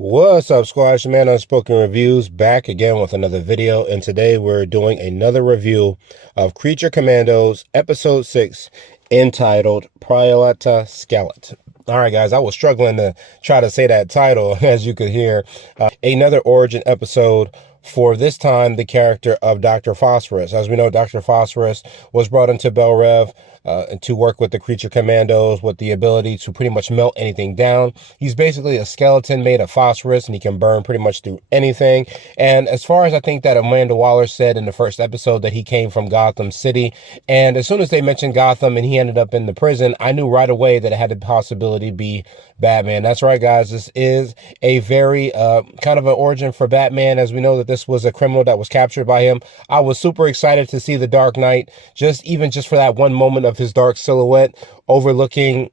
What's up, squad? It's your man Unspoken Reviews, back again with another video, and today we're doing another review of Creature Commandos episode 6, entitled Priyatel Skelet. All right, guys, I was struggling to try to say that title, as you could hear. Another origin episode for this time the character of Dr. Phosphorus. As we know, Dr. Phosphorus was brought into Bel Rev to work with the Creature Commandos with the ability to pretty much melt anything down. He's basically a skeleton made of phosphorus, and he can burn pretty much through anything. And as far as I think that Amanda Waller said in the first episode that he came from Gotham City, and as soon as they mentioned Gotham and he ended up in the prison, I knew right away that it had the possibility to be Batman. That's right, guys. This is a very kind of an origin for Batman, as we know that this was a criminal that was captured by him. I was super excited to see the Dark Knight, just for that one moment of his dark silhouette overlooking,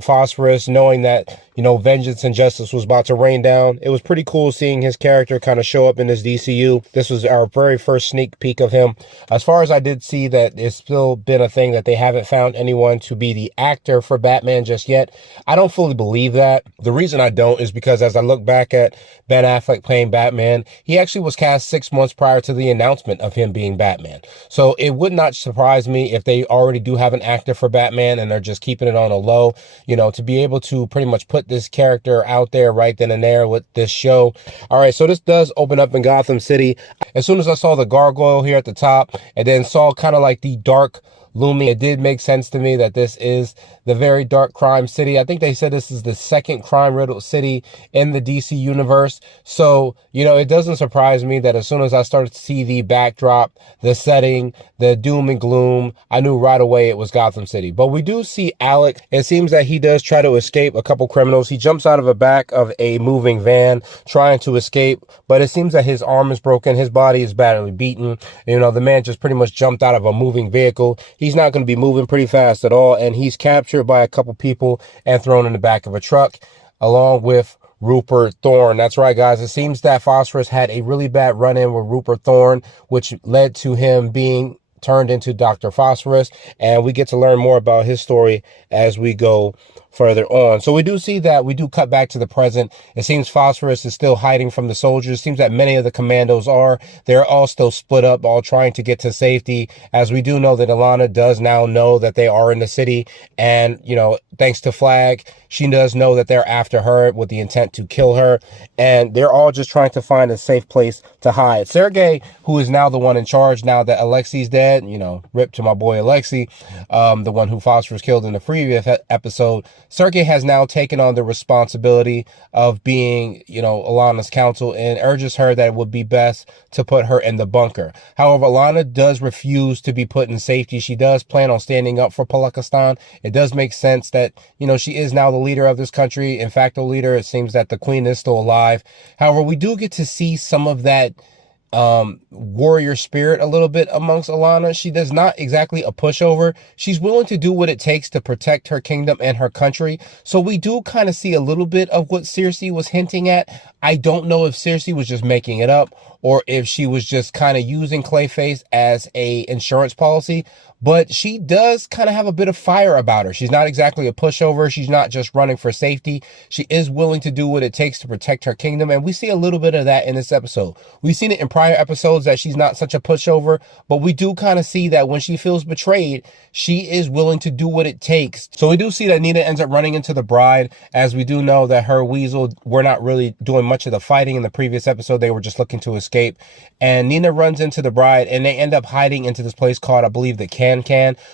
Phosphorus, knowing that, vengeance and justice was about to rain down. It was pretty cool seeing his character kind of show up in this DCU. This was our very first sneak peek of him. As far as I did see that it's still been a thing that they haven't found anyone to be the actor for Batman just yet. I don't fully believe that. The reason I don't is because as I look back at Ben Affleck playing Batman, he actually was cast 6 months prior to the announcement of him being Batman. So it would not surprise me if they already do have an actor for Batman and they're just keeping it on a low, to be able to pretty much put this character out there right then and there with this show. All right, so this does open up in Gotham City. As soon as I saw the gargoyle here at the top and then saw kind of like the dark looming, it did make sense to me that this is the very dark crime city. I think they said this is the second crime-riddled city in the DC universe. So, it doesn't surprise me that as soon as I started to see the backdrop, the setting, the doom and gloom, I knew right away it was Gotham City. But we do see Alec. It seems that he does try to escape a couple criminals. He jumps out of the back of a moving van trying to escape, but it seems that his arm is broken. His body is badly beaten. The man just pretty much jumped out of a moving vehicle. He's not going to be moving pretty fast at all, and he's captured by a couple people and thrown in the back of a truck along with Rupert Thorne. That's right, guys. It seems that Phosphorus had a really bad run-in with Rupert Thorne, which led to him being turned into Dr. Phosphorus, and we get to learn more about his story as we go further on. So we do see that we do cut back to the present. It seems Phosphorus is still hiding from the soldiers. It seems that many of the commandos are. They're all still split up, all trying to get to safety, as we do know that Ilana does now know that they are in the city. And, thanks to Flag, she does know that they're after her with the intent to kill her. And they're all just trying to find a safe place to hide. Sergei, who is now the one in charge now that Alexi's dead, rip to my boy Alexi, the one who Phosphorus killed in the previous episode. Sergei has now taken on the responsibility of being, Alana's counsel, and urges her that it would be best to put her in the bunker. However, Alana does refuse to be put in safety. She does plan on standing up for Palakistan. It does make sense that, she is now the leader of this country. In fact, the leader, it seems that the queen is still alive. However, we do get to see some of that warrior spirit a little bit amongst Alana. She does not exactly a pushover. She's willing to do what it takes to protect her kingdom and her country. So we do kind of see a little bit of what Cersei was hinting at. I don't know if Cersei was just making it up or if she was just kind of using Clayface as a insurance policy. But she does kind of have a bit of fire about her. She's not exactly a pushover. She's not just running for safety. She is willing to do what it takes to protect her kingdom. And we see a little bit of that in this episode. We've seen it in prior episodes that she's not such a pushover, but we do kind of see that when she feels betrayed, she is willing to do what it takes. So we do see that Nina ends up running into the bride, as we do know that her weasel were not really doing much of the fighting in the previous episode. They were just looking to escape. And Nina runs into the bride, and they end up hiding into this place called, I believe, the Can,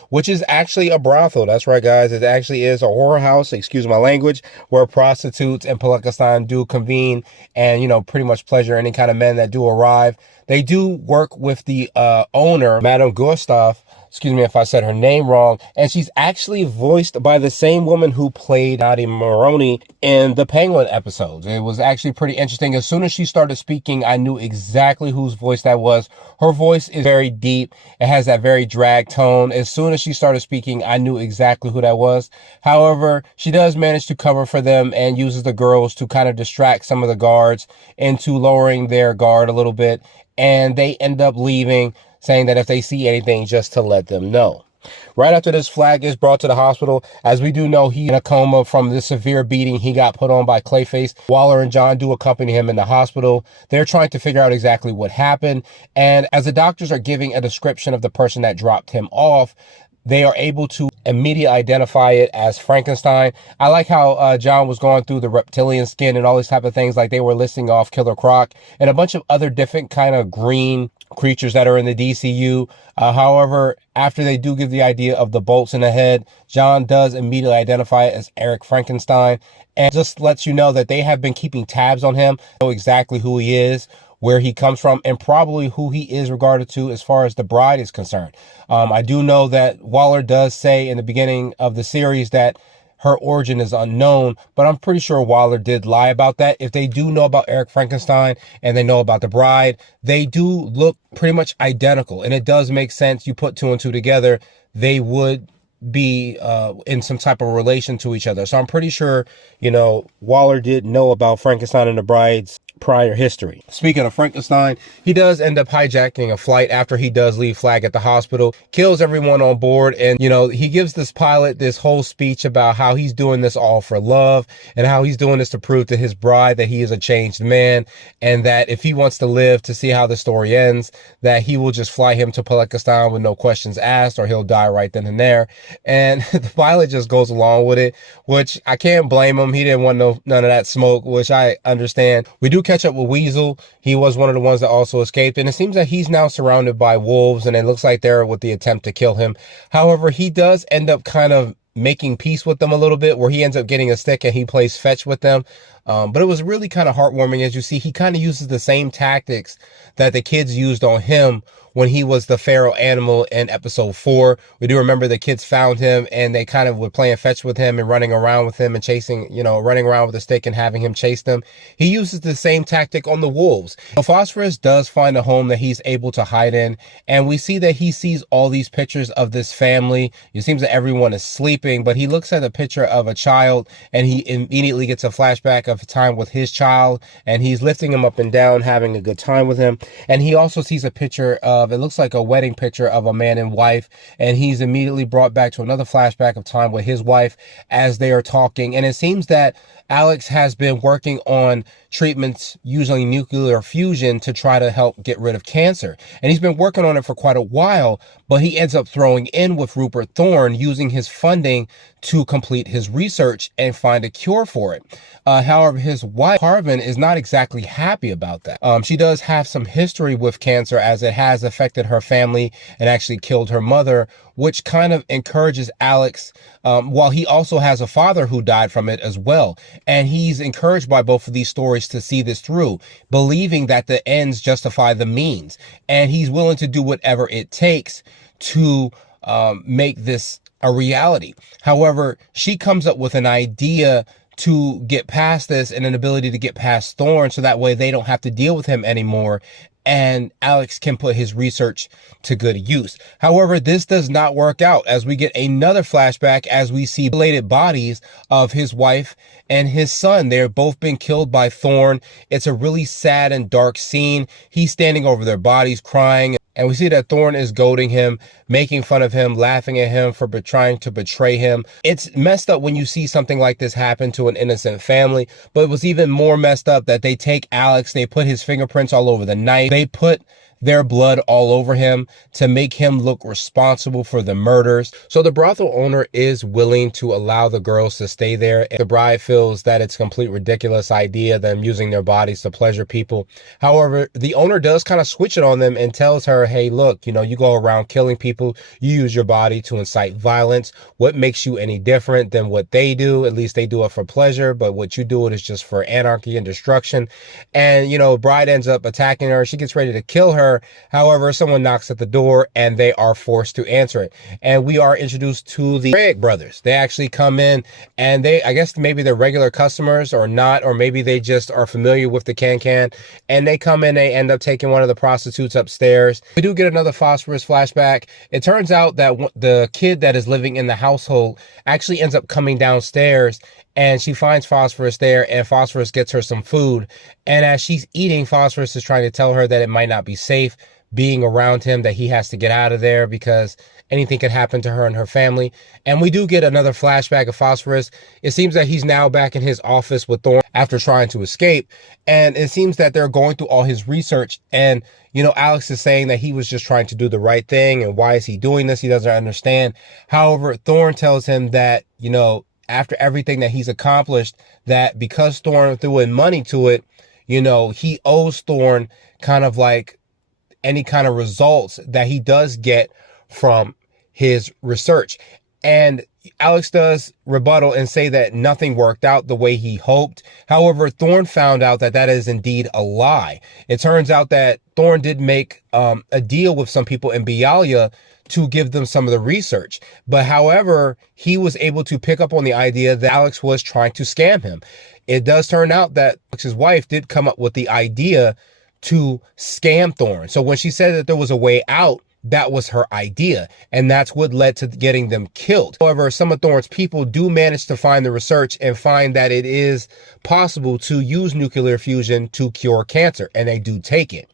which is actually a brothel. That's right, guys. It actually is a whore house, excuse my language, where prostitutes in Palakistan do convene and, pretty much pleasure any kind of men that do arrive. They do work with the owner, Madame Gustav. Excuse me if I said her name wrong. And she's actually voiced by the same woman who played Nadia Maroney in the Penguin episodes. It was actually pretty interesting. As soon as she started speaking, I knew exactly whose voice that was. Her voice is very deep. It has that very drag tone. As soon as she started speaking, I knew exactly who that was. However, she does manage to cover for them and uses the girls to kind of distract some of the guards into lowering their guard a little bit. And they end up leaving, saying that if they see anything, just to let them know. Right after this, Flag is brought to the hospital. As we do know, he's in a coma from the severe beating he got put on by Clayface. Waller and John do accompany him in the hospital. They're trying to figure out exactly what happened. And as the doctors are giving a description of the person that dropped him off, they are able to immediately identify it as Frankenstein. I like how John was going through the reptilian skin and all these type of things, like they were listing off Killer Croc and a bunch of other different kind of green creatures that are in the DCU. However, after they do give the idea of the bolts in the head, John does immediately identify it as Eric Frankenstein, and just lets you know that they have been keeping tabs on him, know exactly who he is, where he comes from, and probably who he is regarded to as far as the bride is concerned. I do know that Waller does say in the beginning of the series that her origin is unknown, but I'm pretty sure Waller did lie about that. If they do know about Eric Frankenstein and they know about the bride, they do look pretty much identical, and it does make sense. You put two and two together, they would be in some type of relation to each other. So I'm pretty sure, you know, Waller did know about Frankenstein and the bride's prior history. Speaking of Frankenstein, he does end up hijacking a flight after he does leave Flag at the hospital, kills everyone on board, and you know, he gives this pilot this whole speech about how he's doing this all for love and how he's doing this to prove to his bride that he is a changed man, and that if he wants to live to see how the story ends, that he will just fly him to Palekistan with no questions asked, or he'll die right then and there. And the pilot just goes along with it, which I can't blame him. He didn't want none of that smoke, which I understand. We do catch up with Weasel. He was one of the ones that also escaped, and it seems that he's now surrounded by wolves, and it looks like they're with the attempt to kill him. However, he does end up kind of making peace with them a little bit, where he ends up getting a stick and he plays fetch with them. But it was really kind of heartwarming. As you see, he kind of uses the same tactics that the kids used on him when he was the feral animal in episode 4. We do remember the kids found him and they kind of were playing fetch with him and running around with him and chasing, you know, running around with a stick and having him chase them. He uses the same tactic on the wolves. So Phosphorus does find a home that he's able to hide in, and we see that he sees all these pictures of this family. It seems that everyone is sleeping, but he looks at a picture of a child and he immediately gets a flashback of time with his child, and he's lifting him up and down, having a good time with him. And he also sees a picture of, it looks like a wedding picture of a man and wife, and he's immediately brought back to another flashback of time with his wife as they are talking. And it seems that Alex has been working on treatments using nuclear fusion to try to help get rid of cancer. And he's been working on it for quite a while, but he ends up throwing in with Rupert Thorne, using his funding to complete his research and find a cure for it. However, his wife, Carvin, is not exactly happy about that. She does have some history with cancer, as it has affected her family and actually killed her mother, which kind of encourages Alex, while he also has a father who died from it as well. And he's encouraged by both of these stories to see this through, believing that the ends justify the means. And he's willing to do whatever it takes to make this a reality. However, she comes up with an idea to get past this and an ability to get past Thorne, so that way they don't have to deal with him anymore, and Alex can put his research to good use. However, this does not work out, as we get another flashback as we see mutilated bodies of his wife and his son. They're both been killed by Thorne. It's a really sad and dark scene. He's standing over their bodies crying, and we see that Thorne is goading him, making fun of him, laughing at him for trying to betray him. It's messed up when you see something like this happen to an innocent family, but it was even more messed up that they take Alex, they put his fingerprints all over the knife, they put their blood all over him to make him look responsible for the murders. So the brothel owner is willing to allow the girls to stay there. The bride feels that it's a complete ridiculous idea, them using their bodies to pleasure people. However, the owner does kind of switch it on them and tells her, hey, look, you know, you go around killing people, you use your body to incite violence. What makes you any different than what they do? At least they do it for pleasure, but what you do it is just for anarchy and destruction. And, you know, bride ends up attacking her. She gets ready to kill her. However, someone knocks at the door and they are forced to answer it. And we are introduced to the Craig brothers. They actually come in, and I guess maybe they're regular customers or not, or maybe they just are familiar with the can, and they come in, they end up taking one of the prostitutes upstairs. We do get another Phosphorus flashback. It turns out that the kid that is living in the household actually ends up coming downstairs, and she finds Phosphorus there, and Phosphorus gets her some food. And as she's eating, Phosphorus is trying to tell her that it might not be safe being around him, that he has to get out of there because anything could happen to her and her family. And we do get another flashback of Phosphorus. It seems that he's now back in his office with Thorn after trying to escape. And it seems that they're going through all his research. And, you know, Alex is saying that he was just trying to do the right thing. And why is he doing this? He doesn't understand. However, Thorn tells him that, you know, after everything that he's accomplished, that because Thorn threw in money to it, you know, he owes Thorn kind of like any kind of results that he does get from his research. And Alex does rebuttal and say that nothing worked out the way he hoped. However, Thorn found out that that is indeed a lie. It turns out that Thorn did make a deal with some people in Bialya to give them some of the research. But however, he was able to pick up on the idea that Alex was trying to scam him. It does turn out that Alex's wife did come up with the idea to scam Thorn. So when she said that there was a way out, that was her idea. And that's what led to getting them killed. However, some of Thorn's people do manage to find the research and find that it is possible to use nuclear fusion to cure cancer. And they do take it.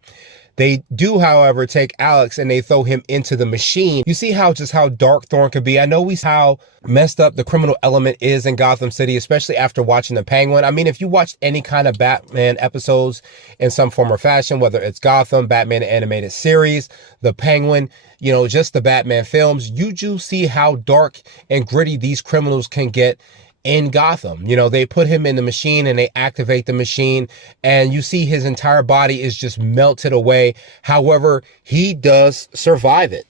They do, however, take Alex and they throw him into the machine. You see how dark Thorn could be. I know we see how messed up the criminal element is in Gotham City, especially after watching The Penguin. I mean, if you watched any kind of Batman episodes in some form or fashion, whether it's Gotham, Batman animated series, The Penguin, you know, just the Batman films, you do see how dark and gritty these criminals can get in Gotham. You know, they put him in the machine and they activate the machine and you see his entire body is just melted away. However, he does survive it.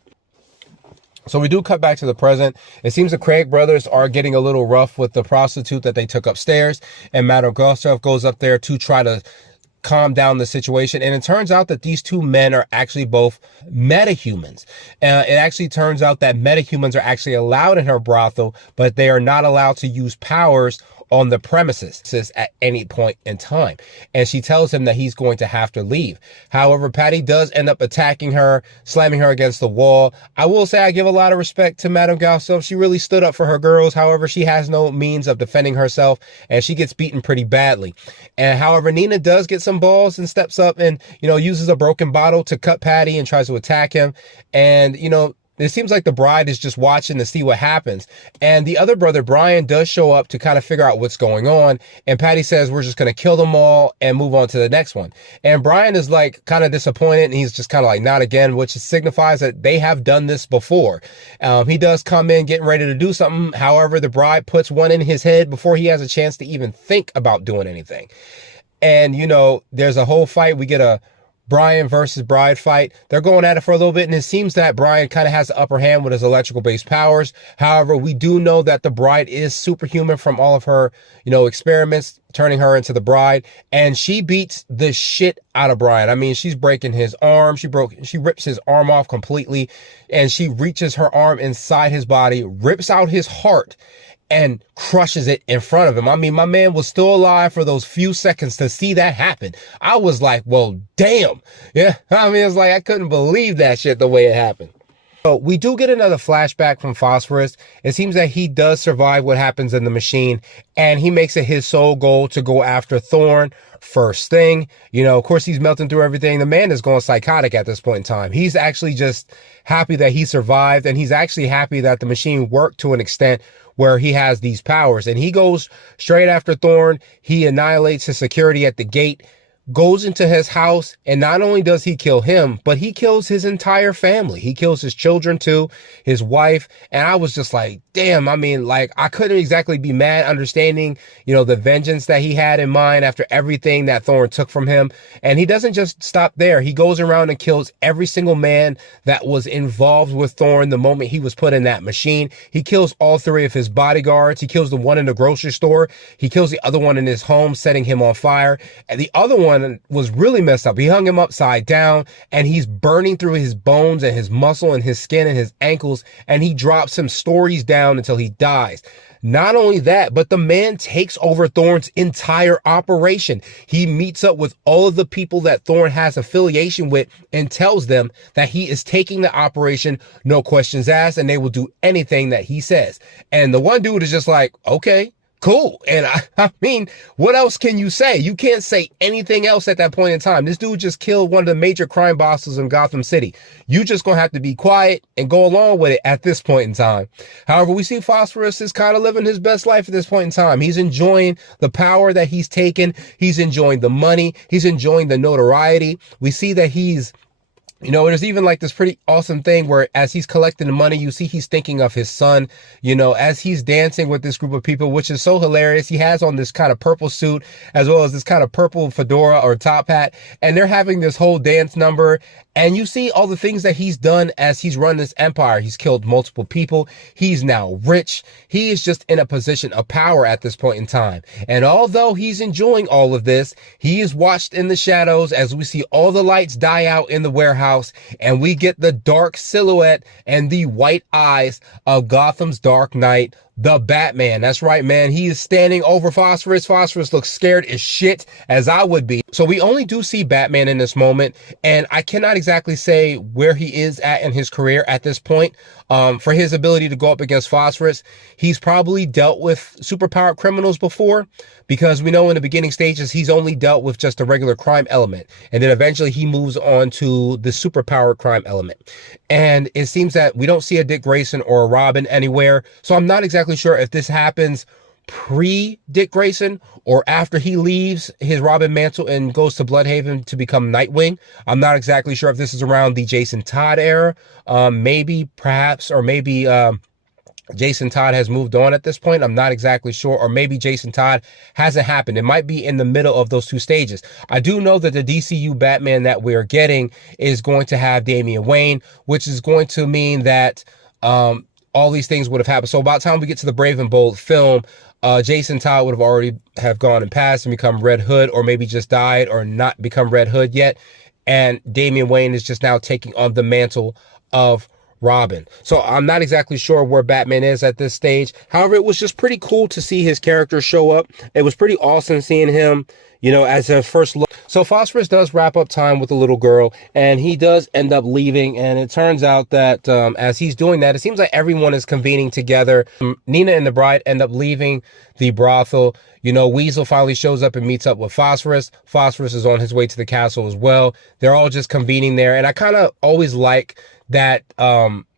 So we do cut back to the present. It seems the Craig brothers are getting a little rough with the prostitute that they took upstairs, and Madame Gosselin goes up there to try to calm down the situation. And it turns out that these two men are actually both metahumans. It actually turns out that metahumans are actually allowed in her brothel, but they are not allowed to use powers on the premises at any point in time. And she tells him that he's going to have to leave. However, Patty does end up attacking her, slamming her against the wall. I will say I give a lot of respect to Madame Gosselin. She really stood up for her girls. However, she has no means of defending herself and she gets beaten pretty badly. And however, Nina does get some balls and steps up and, you know, uses a broken bottle to cut Patty and tries to attack him. And, you know, it seems like the bride is just watching to see what happens. And the other brother, Brian, does show up to kind of figure out what's going on. And Patty says, we're just going to kill them all and move on to the next one. And Brian is like kind of disappointed. And he's just kind of like, not again, which signifies that they have done this before. He does come in getting ready to do something. However, the bride puts one in his head before he has a chance to even think about doing anything. And, you know, there's a whole fight. We get a Brian versus Bride fight. They're going at it for a little bit, and it seems that Brian kind of has the upper hand with his electrical based powers. However, we do know that the Bride is superhuman from all of her, you know, experiments, turning her into the Bride, and she beats the shit out of Brian. I mean, she's breaking his arm. She rips his arm off completely, and she reaches her arm inside his body, rips out his heart, and crushes it in front of him. I mean, my man was still alive for those few seconds to see that happen. I was like, well, damn. Yeah, I mean, it's like I couldn't believe that shit the way it happened. So we do get another flashback from Phosphorus. It seems that he does survive what happens in the machine, and he makes it his sole goal to go after Thorn first thing. You know, of course, he's melting through everything. The man is going psychotic at this point in time. He's actually just happy that he survived, and he's actually happy that the machine worked to an extent where he has these powers. And he goes straight after Thorn. He annihilates his security at the gate, goes into his house, and not only does he kill him, but he kills his entire family. He kills his children too, his wife. And I was just like, damn, I mean, like, I couldn't exactly be mad understanding, you know, the vengeance that he had in mind after everything that Thorn took from him. And he doesn't just stop there. He goes around and kills every single man that was involved with Thorn the moment he was put in that machine. He kills all three of his bodyguards. He kills the one in the grocery store. He kills the other one in his home, setting him on fire. And the other one was really messed up. He hung him upside down and he's burning through his bones and his muscle and his skin and his ankles, and he drops him stories down until he dies. Not only that, but the man takes over Thorn's entire operation. He meets up with all of the people that Thorn has affiliation with and tells them that he is taking the operation, no questions asked, and they will do anything that he says. And the one dude is just like, okay, cool. And I mean, what else can you say? You can't say anything else at that point in time. This dude just killed one of the major crime bosses in Gotham City. You just gonna have to be quiet and go along with it at this point in time. However, we see Phosphorus is kind of living his best life at this point in time. He's enjoying the power that he's taken. He's enjoying the money. He's enjoying the notoriety. We see that he's, you know, there's even like this pretty awesome thing where as he's collecting the money, you see he's thinking of his son, you know, as he's dancing with this group of people, which is so hilarious. He has on this kind of purple suit as well as this kind of purple fedora or top hat, and they're having this whole dance number. And you see all the things that he's done as he's run this empire. He's killed multiple people. He's now rich. He is just in a position of power at this point in time. And although he's enjoying all of this, he is watched in the shadows as we see all the lights die out in the warehouse and we get the dark silhouette and the white eyes of Gotham's Dark Knight, the Batman. That's right, man. He is standing over Phosphorus. Phosphorus looks scared as shit, as I would be. So we only do see Batman in this moment, and I cannot exactly say where he is at in his career at this point. For his ability to go up against Phosphorus, he's probably dealt with superpowered criminals before, because we know in the beginning stages, he's only dealt with just a regular crime element. And then eventually he moves on to the superpowered crime element. And it seems that we don't see a Dick Grayson or a Robin anywhere. So I'm not exactly sure if this happens pre-Dick Grayson or after he leaves his Robin mantle and goes to Bloodhaven to become Nightwing. I'm not exactly sure if this is around the Jason Todd era. Maybe, perhaps, or maybe Jason Todd has moved on at this point. I'm not exactly sure. Or maybe Jason Todd hasn't happened. It might be in the middle of those two stages. I do know that the DCU Batman that we're getting is going to have Damian Wayne, which is going to mean that all these things would have happened. So by the time we get to the Brave and Bold film, Jason Todd would have already have gone and passed and become Red Hood, or maybe just died or not become Red Hood yet. And Damian Wayne is just now taking on the mantle of Robin. So I'm not exactly sure where Batman is at this stage. However, it was just pretty cool to see his character show up. It was pretty awesome seeing him, you know, as a first look. So Phosphorus does wrap up time with the little girl, and he does end up leaving. And it turns out that as he's doing that, it seems like everyone is convening together. Nina and the bride end up leaving the brothel. You know, Weasel finally shows up and meets up with Phosphorus. Phosphorus is on his way to the castle as well. They're all just convening there. And I kind of always like that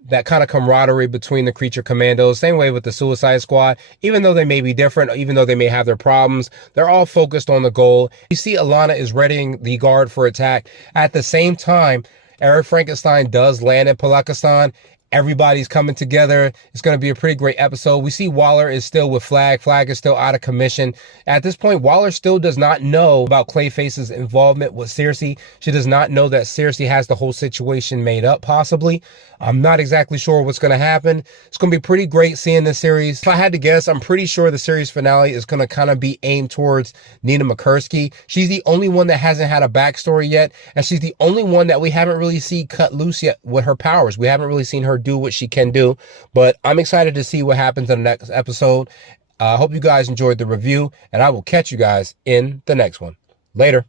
that kind of camaraderie between the Creature Commandos. Same way with the Suicide Squad. Even though they may be different, even though they may have their problems, they're all focused on the goal. You see Alana is readying the guard for attack. At the same time, Eric Frankenstein does land in Palakistan. Everybody's coming together. It's going to be a pretty great episode. We see Waller is still with Flag. Flag is still out of commission. At this point, Waller still does not know about Clayface's involvement with Circe. She does not know that Circe has the whole situation made up, possibly. I'm not exactly sure what's going to happen. It's going to be pretty great seeing this series. If I had to guess, I'm pretty sure the series finale is going to kind of be aimed towards Nina Mikursky. She's the only one that hasn't had a backstory yet, and she's the only one that we haven't really seen cut loose yet with her powers. We haven't really seen her do what she can do, but I'm excited to see what happens in the next episode. I hope you guys enjoyed the review, and I will catch you guys in the next one. Later.